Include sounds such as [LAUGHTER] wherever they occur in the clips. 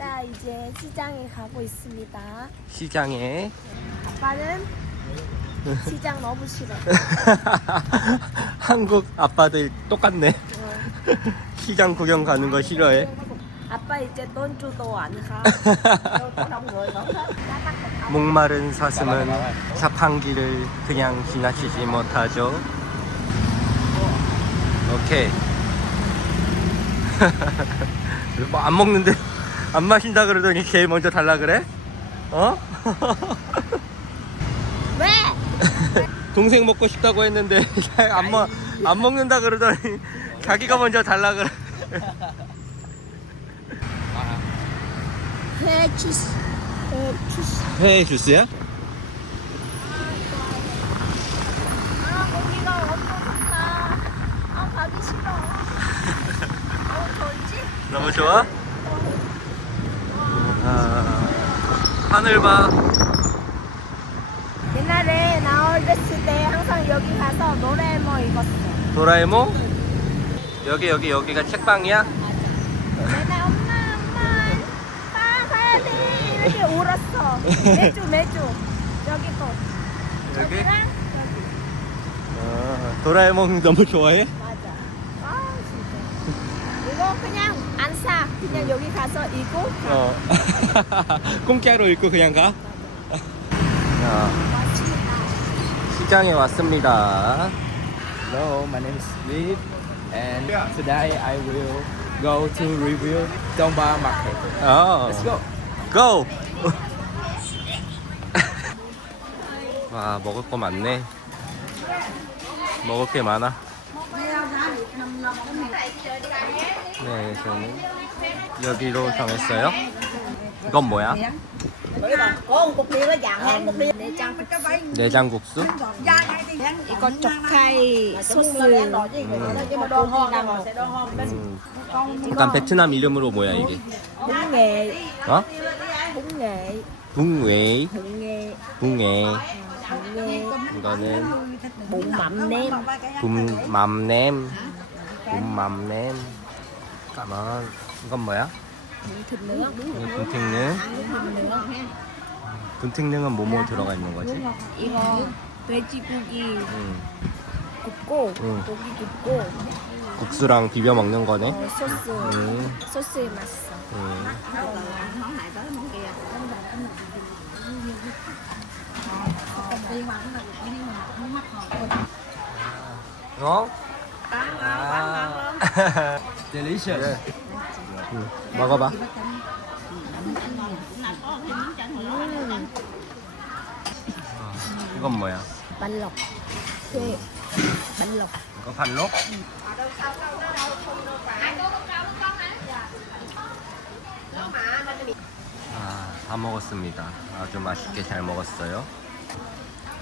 이따 이제 시장에 가고 있습니다. 시장에 아빠는 [LAUGHS] 시장 너무 싫어. [LAUGHS] 한국 아빠들 똑같네. 어. [LAUGHS] 시장 구경 가는 거 싫어해. 아빠 이제 돈 줘도 안 가. 목마른 사슴은 자판기를 그냥 지나치지 못하죠. 오케이. 뭐 안 먹는데 안 마신다 그러더니 제일 먼저 달라 그래? 어? 왜? [LAUGHS] 동생 먹고 싶다고 했는데 안, 먹, 안 먹는다 그러더니 자기가 먼저 달라 그래. [LAUGHS] 회 주스. 회 주스. 회 주스야? 아 거기가 좋다. 아 가기 싫어. 너무 좋지? 너무 좋아? 아, 하늘 봐. 옛날에 나 어렸을 때 항상 여기 가서 노래모 읽었어. 도라에몽? 여기 여기 여기가 책방이야? 맨날 엄마 엄마 빠 가야 돼 이렇게 울었어. [LAUGHS] 매주 매주 여기 또 여기? 여기랑 여기 아, 도라에몽 너무 좋아해? 맞아. 아 진짜. 이거 그냥 안 사. 그냥 여기 가서 읽고 가. 어. 공짜로 읽고 그냥 가? 야, 맞습니다. 시장에 왔습니다. Hello, my name is Steve, and today I will go to review Dongba Market. 어. Let's go. 고! 와, 먹을 거 많네. 먹을 게 많아. 네, 저는 여기로 정했어요. 이건 뭐야? 내장국수? 이거 쪽파이 소스 음, 약간 베트남 이름으로 뭐야 이게? 붕nghệ 어? 붕웨이, 붕nghệ 붕에. 붕nghệ 이거는 nem 붐맘냄, 붐맘냄. 까만. 이건 뭐야? 분택능. 분택능은 뭐뭐 들어가 있는 거지? 이거 돼지고기 음, 굽고 응. 고기 굽고 국수랑 비벼 먹는 거네. 어, 소스 음, 소스에 맛있어 음. 어? 아. Delicious. 음, 먹어봐. 아, 이건 뭐야? 회 반럭 이거 반록? 아, 다 먹었습니다. 아주 맛있게 잘 먹었어요.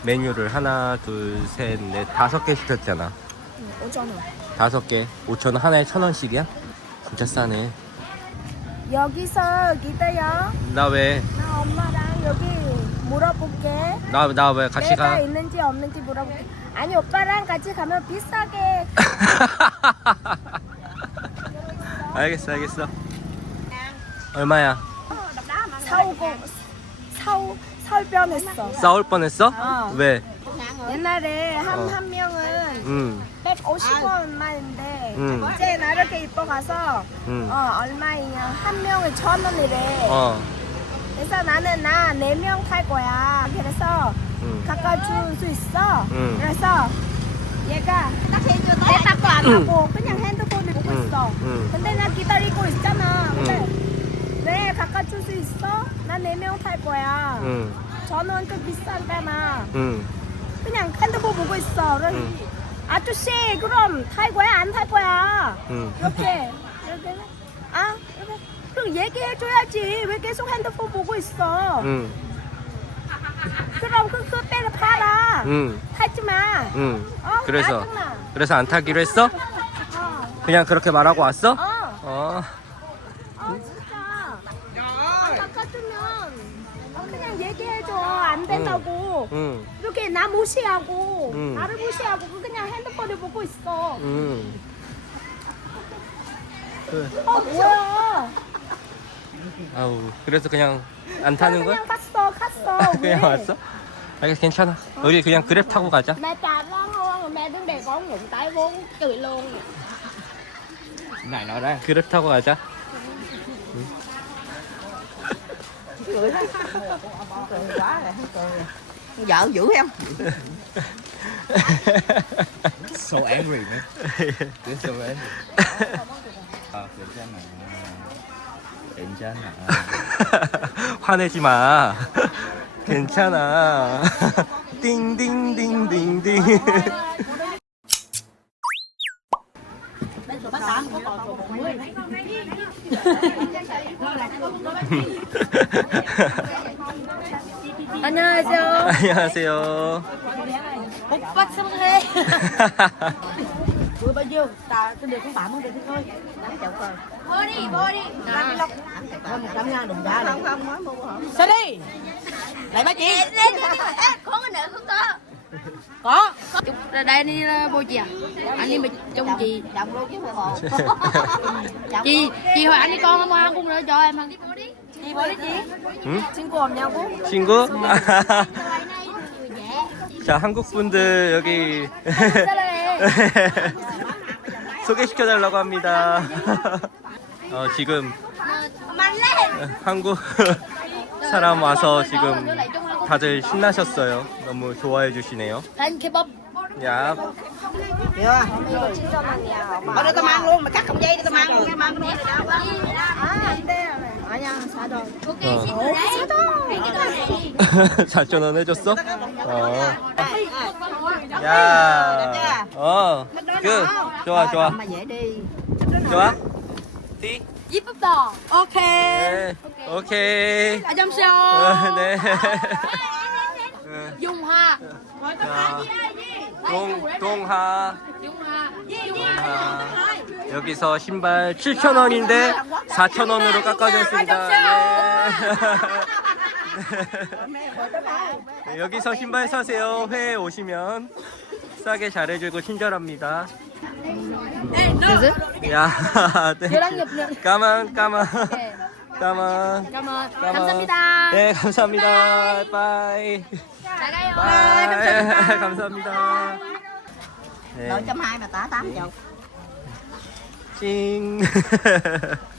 메뉴를 하나, 둘, 셋, 넷, 다섯 개 시켰잖아. 응, 5천 원 다섯 개, 5천 원 하나에 천 원씩이야? 진짜 싸네. 여기서 기다려 나 왜? 나 엄마랑 여기 물어볼게 나 나 왜 같이 내가 가? 있는지 없는지 물어볼게 아니 오빠랑 같이 가면 비싸게 [LAUGHS] 알겠어, 알겠어. 얼마야? 사오고 사오 뻔했어 싸울 뻔했어? 어. 왜? 옛날에 한 어. 한 명은 응, 150원만인데 응. 이제 나 이렇게 입고 가서 응. 어 얼마이냐 한 명에 천 원이래 어, 그래서 나는 나 네 명 탈 거야 그래서 응. 깎아줄 수 있어 응. 그래서 얘가 내 닦고 안 하고 그냥 핸드폰을 보고 응. 있어 응. 근데 나 기다리고 있잖아 근데 왜 깎아줄 수 있어? 나 네 명 탈 거야 응, 저는 좀 비싼데나 응. 그냥 핸드폰 보고 있어 그래서 응. 아저씨 그럼 탈 거야? 안 탈 거야? 응. 이렇게. 이렇게. 아 이렇게. 그럼 얘기해 줘야지. 왜 계속 핸드폰 보고 있어? 응, 그럼 그 그때를 팔아. 응, 하지 마. 응. 어? 그래서 짜증나. 그래서 안 타기로 했어? 어, 그냥 그렇게 말하고 왔어? 어, 어. 어 진짜. 안 깎아주면 어, 그냥 얘기해줘. 안 된다고 응, 이렇게 나 무시하고 응. 나를 무시하고 그냥 핸드폰을 보고 있어 응. 어 뭐야 아우 그래서 그냥 안 타는 거야? 그냥 갔어 갔어 그냥 왔어? 알겠어 괜찮아 우리 그냥 그랩 타고 가자 mẹ trả con không mẹ đừng để con nhúng tay vô chửi luôn này nó đây 그랩 타고 가자 vợ dữ em so angry man You're so angry 아 괜찮아 괜찮아 화내지 마 괜찮아 띵띵띵띵띵 안녕하세요 안녕하세요 오빠 성해 Vừa bao nhiêu? Ta tôi được không bả không được thì thôi. Năm chậu cờ. Bố đi, bố đi. Năm lọc. Thôi một trăm ngàn đừng ra Không không mới mua hộp. Sao đi? Lại ba chị. có cái nữa không có Có. chụp ra đây đi ờ, bôi chè anh đi mà trông chị Chồng luôn chứ phải bộ. chị chị hỏi anh đi con không ăn cũng nữa cho em ăn đi bôi đi Đi chị. 응? 친구 없냐고? 친구? [LAUGHS] 자 한국 분들 여기 [LAUGHS] 소개시켜 달라고 합니다. [LAUGHS] 어, 지금 한국 사람 와서 지금 다들 신나셨어요. 너무 좋아해 주시네요. anh kebab 야, Chưa. Ở đây tao mang luôn, mà cắt cọng dây đi tao mang luôn, tao mang luôn. À, đây này. À nha, sao rồi? ok Ờ. xin từ đấy cái đồ này 4천 원 해줬어? 어. 야, 어, 그, 좋아, 좋아. 좋아. 띠. 네, 오케이. ở 어, show 네. hoa 자, 동, 동하, dung hoa 동하. 여기서 신발 7,000원인데 4,000원으로 깎아줬습니다. 네. 네, 여기서 신발 사세요. 회에 오시면 싸게 잘해주고 친절합니다. 야, [LAUGHS] 네. nhập nữa 까만, 까만, 까만. cảm ơn 까만. 감사합니다 네, 감사합니다. 빠이. 잘 가요 바이. 감사합니다. 네. Nội trăm hai mà tả tám chục. 찡. [LAUGHS]